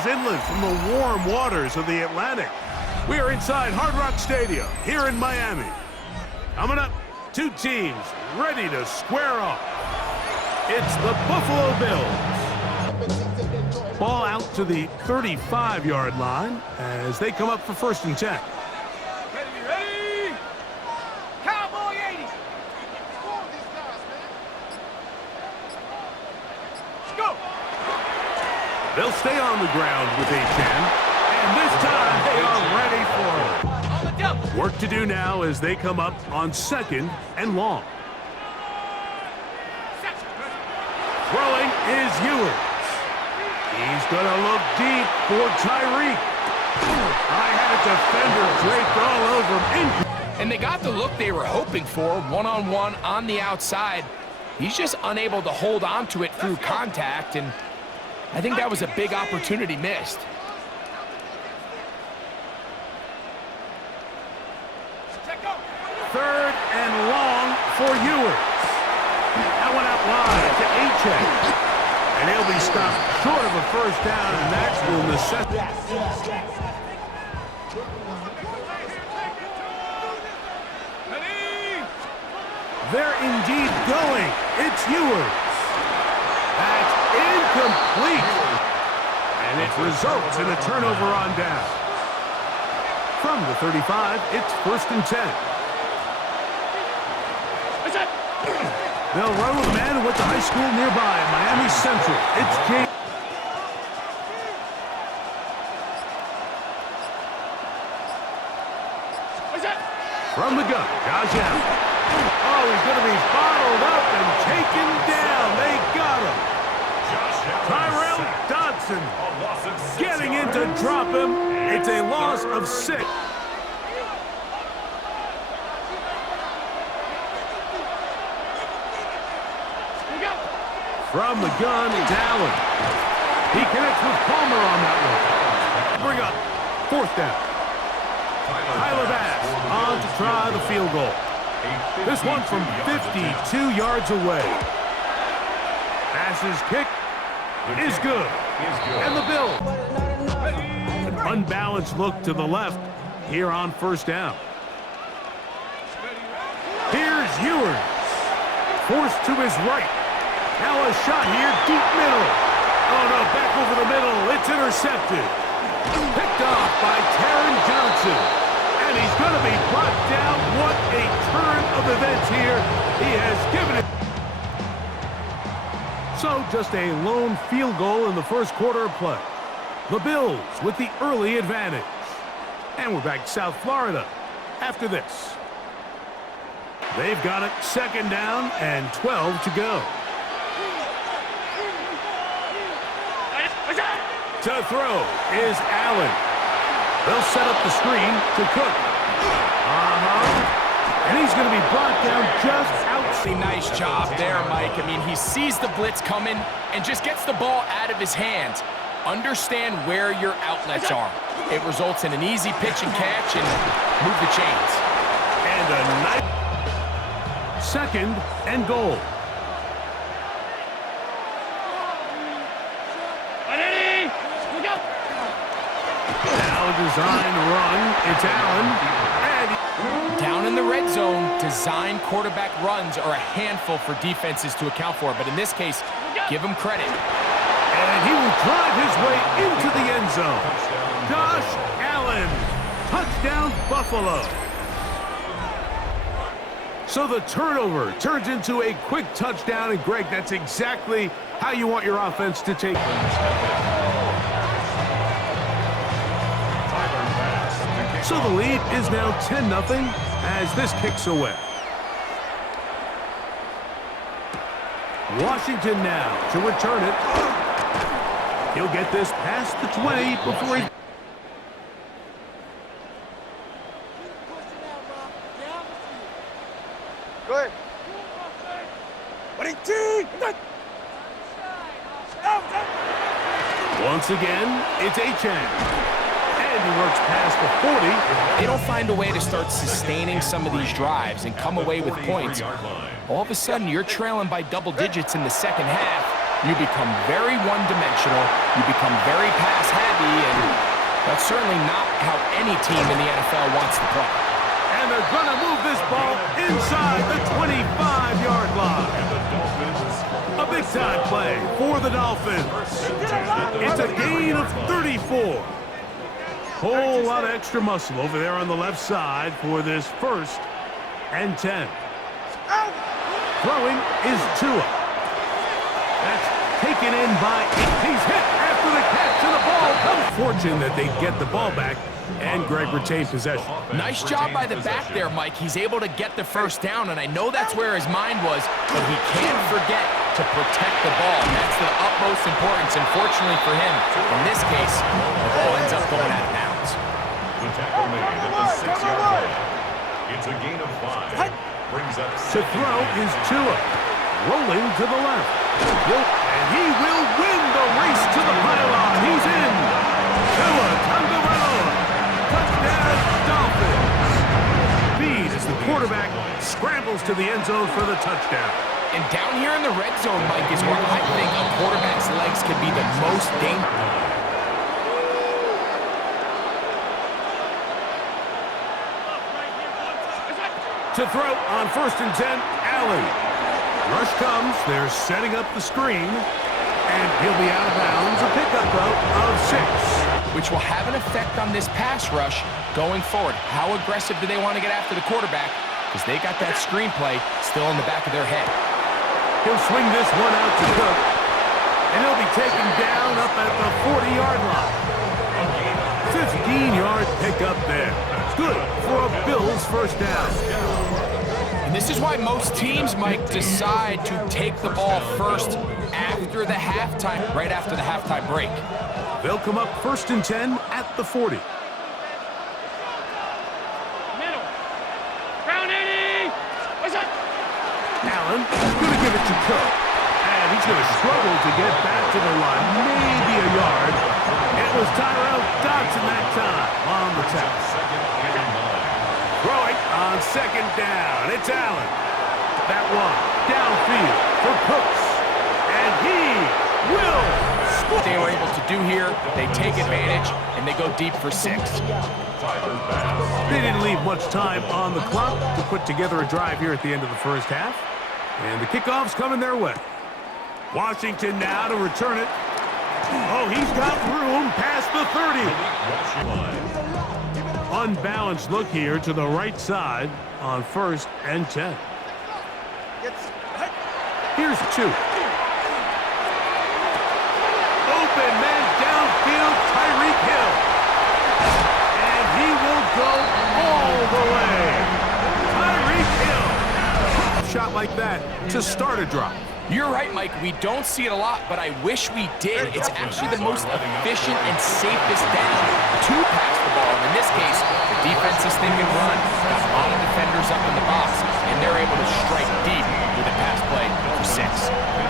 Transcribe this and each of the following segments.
miles inland from the warm waters of the Atlantic. We are inside Hard Rock Stadium here in Miami. Coming up, two teams ready to square off. It's the Buffalo Bills. Ball out to the 35-yard line as they come up for 1st and 10. Ready? Cowboy 80. Let's go. They'll stay on the ground with a 10, and this time they are ready for it. On the double. Work to do now as they come up on 2nd and long. Throwing is Ewers. He's going to look deep for Tyreek. I had a defender draped all over him. And they got the look they were hoping for, one-on-one on the outside. He's just unable to hold on to it through contact, and I think that was a big opportunity missed. Third and long for Ewers. That one out wide to A-Check. And he'll be stopped short of a 1st down, and that will necessitate. They're indeed going. It's Ewers. That's incomplete. And it results in a turnover on down. From the 35, it's 1st and 10. They'll run with a man who went to high school nearby, Miami Central. It's James. From the gun, Josh Allen. Oh, he's going to be bottled up and taken down. They got him. Tyrell Dodson getting in to drop him. It's a loss of 6. From the gun, it's Allen. He connects with Palmer on that one. Bring up 4th down. Tyler Bass on to try the field goal. This one from 52 yards away. Bass's kick is good. And the Bills. An unbalanced look to the left here on 1st down. Here's Ewers. Forced to his right. Now a shot here, deep middle. Oh, no, back over the middle. It's intercepted. Picked off by Taron Johnson. And he's going to be brought down. What a turn of events here. He has given it. So just a lone field goal in the 1st quarter of play. The Bills with the early advantage. And we're back to South Florida after this. They've got it 2nd down and 12 to go. To throw is Allen. They'll set up the screen to Cook. And he's going to be brought down just outside. Nice job there, Mike. I mean, he sees the blitz coming and just gets the ball out of his hands. Understand where your outlets are. It results in an easy pitch and catch and move the chains. And a nice 2nd and goal. Now a design run. It's Allen. And down in the red zone, design quarterback runs are a handful for defenses to account for. But in this case, give him credit. And he will drive his way into the end zone. Josh Allen. Touchdown, Buffalo. So the turnover turns into a quick touchdown. And, Greg, that's exactly how you want your offense to take. So the lead is now 10-0 as this kicks away. Washington now to return it. He'll get this past the 20 before he... Go ahead. Once again, it's A-Chan. And he works past the 40. They don't find a way to start sustaining some of these drives and come away with points. All of a sudden, you're trailing by double digits in the second half. You become very one-dimensional. You become very pass-heavy. certainly not how any team in the NFL wants to play. And they're going to move this ball inside the 25-yard line. A big-time play for the Dolphins. It's a gain of 34. Whole lot of extra muscle over there on the left side for this 1st and 10. Throwing is Tua. That's taken in by... He's hit after the catch, and the ball comes. Fortunate that they get the ball back, and Greg retained possession. Nice job by the back there, Mike. He's able to get the first down, and I know that's where his mind was, but he can't forget to protect the ball. That's the utmost importance, and fortunately for him, in this case, the ball ends up going out of bounds. The tackle made at the 6-yard line. It's a gain of 5. Brings up To throw is Tua. Rolling to the left. And he will win the race to the pylon. He's in. Tua Tagovailoa. Touchdown, Dolphins. Speed as the quarterback scrambles to the end zone for the touchdown. And down here in the red zone, Mike, is where I think a quarterback's legs can be the most dangerous. To throw on 1st and 10, Allen. Rush comes, they're setting up the screen, and he'll be out of bounds. A pickup of 6. Which will have an effect on this pass rush going forward. How aggressive do they want to get after the quarterback? Because they got that screenplay still in the back of their head. He'll swing this one out to Cook, and he'll be taken down up at the 40-yard line. 15-yard pickup there. Good for a Bills first down. And this is why most teams, Mike, decide to take the ball first after the halftime, right after the halftime break. They'll come up 1st and 10 at the 40. Middle. Ground 80. What's up? Allen going to give it to Cook. And he's going to struggle to get back to the line. Maybe a yard. It was Tyrell Dodson that time on the tackle. Throwing on 2nd down. It's Allen. That one downfield for Cooks. And he will score. They were able to do here, they take advantage, and they go deep for 6. They didn't leave much time on the clock to put together a drive here at the end of the first half. And the kickoff's coming their way. Washington now to return it. Oh, he's got room past the 30. Unbalanced look here to the right side on 1st and 10. Here's 2. Open man downfield, Tyreek Hill. And he will go all the way. Tyreek Hill. Shot like that to start a drive. You're right, Mike. We don't see it a lot, but I wish we did. It's actually the most efficient and safest down to pass the ball. And in this case, the defense is thinking run, got a lot of defenders up in the box, and they're able to strike deep with a pass play for 6.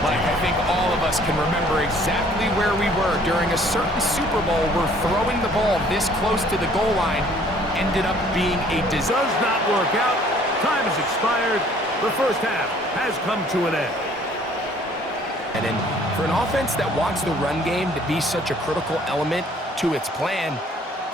Mike, I think all of us can remember exactly where we were during a certain Super Bowl where throwing the ball this close to the goal line ended up being a disaster. Does not work out. Time has expired. The first half has come to an end. And for an offense that wants the run game to be such a critical element to its plan,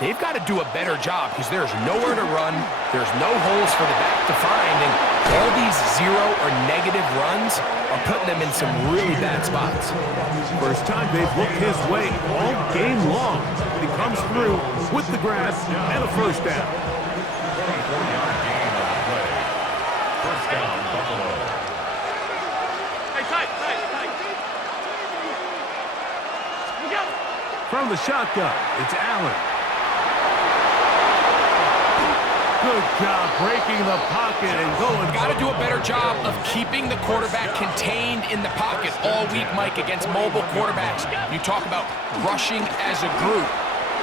they've got to do a better job because there's nowhere to run, there's no holes for the back to find, and all these 0 or negative runs are putting them in some really bad spots. First time they've looked his way all game long. He comes through with the grab and a first down. 24-yard gain on the play. First down, Buffalo. Hey, tight. From the shotgun, it's Allen. Good job breaking the pocket and going. Got to do a better job of keeping the quarterback contained in the pocket all week, Mike, against mobile quarterbacks. You talk about rushing as a group.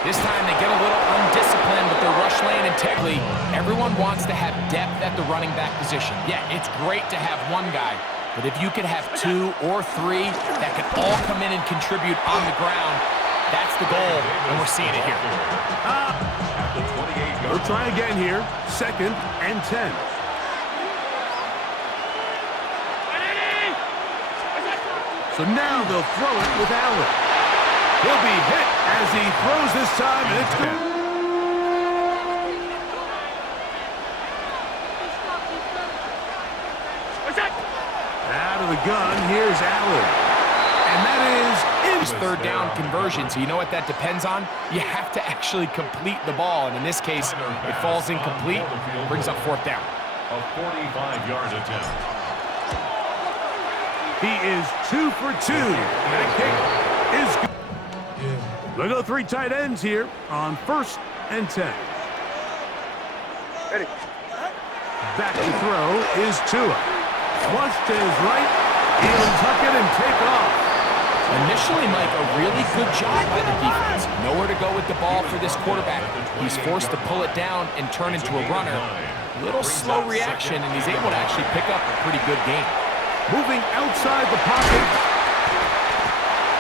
This time they get a little undisciplined with their rush lane integrity. Everyone wants to have depth at the running back position. Yeah, it's great to have one guy, but if you could have 2 or 3 that could all come in and contribute on the ground, that's the goal, and we're seeing it here. We'll try again here. 2nd and 10. So now they'll throw it with Allen. He'll be hit as he throws this time, and it's good. gun. Here's Allen. And that is third down conversion, so you know what that depends on? You have to actually complete the ball, and in this case, it falls incomplete, brings up fourth down. A 45-yard attempt. He is 2 for 2. That kick is good. They'll go 3 tight ends here on 1st and 10. Ready. Back to throw is Tua. Flush to his right. He'll tuck it and take off. Initially, Mike, a really good job by the defense. Nowhere to go with the ball for this quarterback. He's forced to pull it down and turn into a runner. Little slow reaction, and he's able to actually pick up a pretty good game. Moving outside the pocket.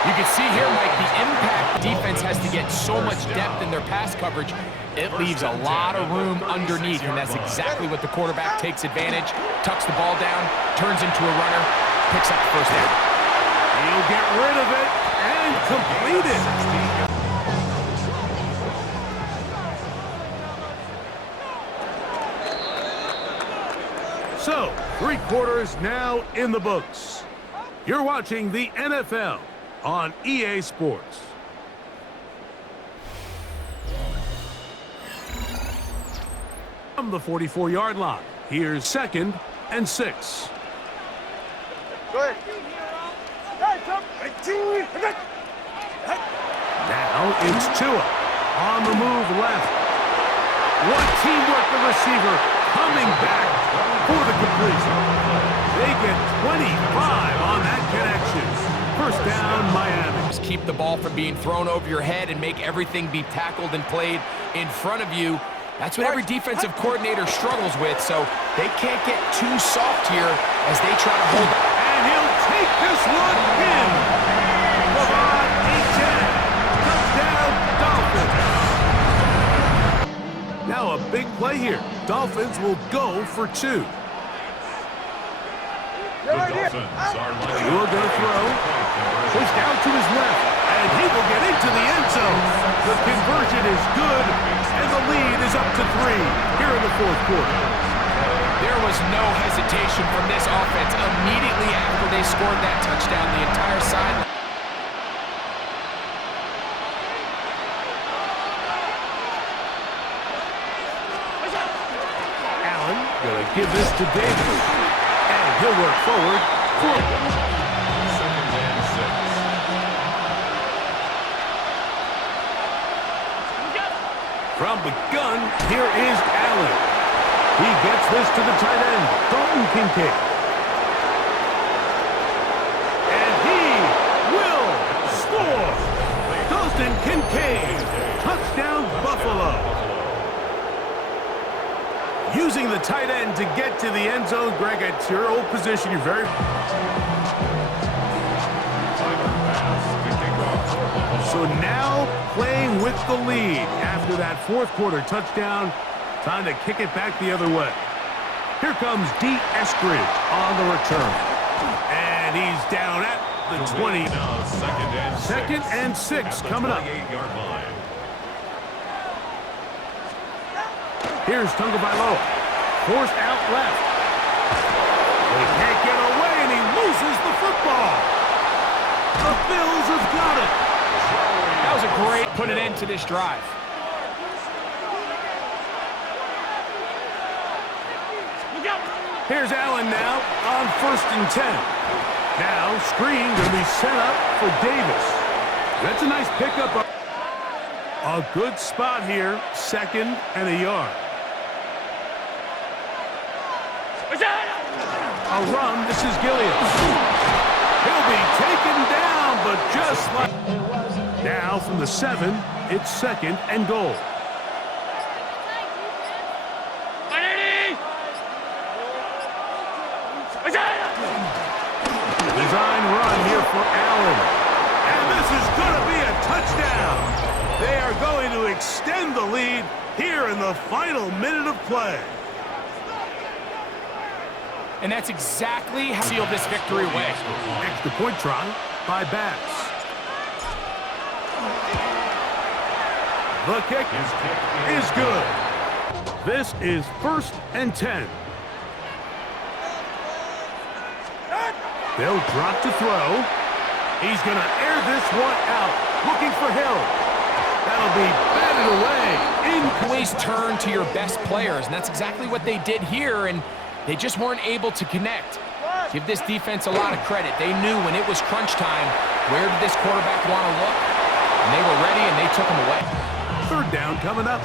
You can see here, Mike, the impact the defense has to get so much depth in their pass coverage. It leaves a lot of room underneath, and that's exactly what the quarterback takes advantage. Tucks the ball down, turns into a runner, picks up the first down. He'll get rid of it and complete it. So, 3 quarters now in the books. You're watching the NFL on EA Sports. From the 44-yard line, here's 2nd and 6. Go ahead. Now it's Tua on the move left. What teamwork, the receiver coming back for the completion. They get 25 on that connection. First down, Miami. Just keep the ball from being thrown over your head and make everything be tackled and played in front of you. That's what every defensive coordinator struggles with, so they can't get too soft here as they try to hold. And he'll take this one in. LeBron, 8-10. Touchdown, Dolphins. Now a big play here. Dolphins will go for 2. The Dolphins are lining Tua gonna throw. Pushed out to his left. And he will get into the end zone. The conversion is good. And the lead is up to 3 here in the 4th quarter. There was no hesitation from this offense immediately after they scored that touchdown. The entire side. Allen gonna give this to Davis. And he'll work forward. 2nd and 6. From the gun, here is Allen. He gets this to the tight end, Dalton Kincaid. And he will score. Dalton Kincaid. Touchdown, Buffalo. Using the tight end to get to the end zone. Greg, it's your old position. You're very... So now playing with the lead after that 4th quarter touchdown. Time to kick it back the other way. Here comes D. Eskridge on the return. And he's down at the 20. Now 2nd and 6 coming up. 28-yard line. Here's Tagovailoa. Forced out left. He can't get away, and he loses the football. The Bills have got it. That was a great put an end to this drive. Here's Allen now on 1st and 10. Now screen going to be set up for Davis. That's a nice pickup. A good spot here. 2nd and a yard. A run. This is Gilliam. He'll be taken down, but just like... Now from the 7, it's 2nd and goal. Design run here for Allen. And this is going to be a touchdown. They are going to extend the lead here in the final minute of play. And that's exactly how to seal this victory away. Extra point try by Bass. The kick is good. This is 1st and 10. They'll drop to throw. He's going to air this one out. Looking for Hill. That'll be batted away. Always turn to your best players, and that's exactly what they did here, and they just weren't able to connect. Give this defense a lot of credit. They knew when it was crunch time, where did this quarterback want to look? And they were ready, and they took him away. Third down coming up.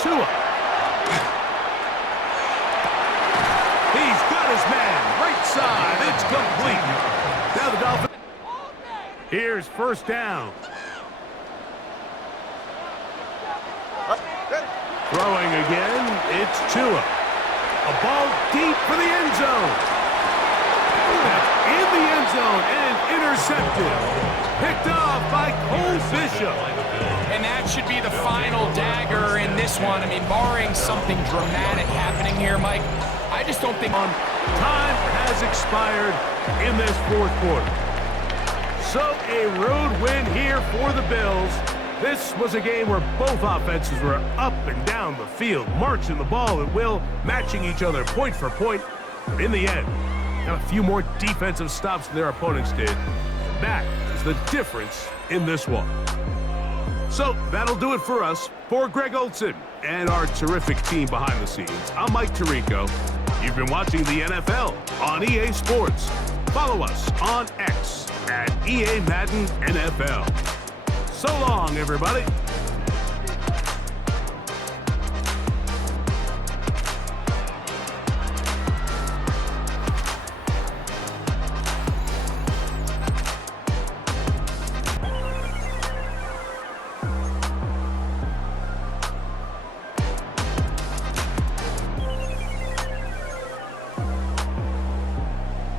Tua. He's got his man. Right side. It's complete. Now the Dolphins. Here's first down. Throwing again. It's Tua. A ball deep for the end zone. That's in the end zone and intercepted. Picked off by Cole Bishop. And that should be the final dagger in this one. I mean, barring something dramatic happening here, Mike, I just don't think... Time has expired in this fourth quarter. So a road win here for the Bills. This was a game where both offenses were up and down the field, marching the ball at will, matching each other point for point. But in the end, got a few more defensive stops than their opponents did. That is the difference in this one. So that'll do it for us. For Greg Olson and our terrific team behind the scenes, I'm Mike Tirico. You've been watching the NFL on EA Sports. Follow us on X at EA Madden NFL. So long, everybody.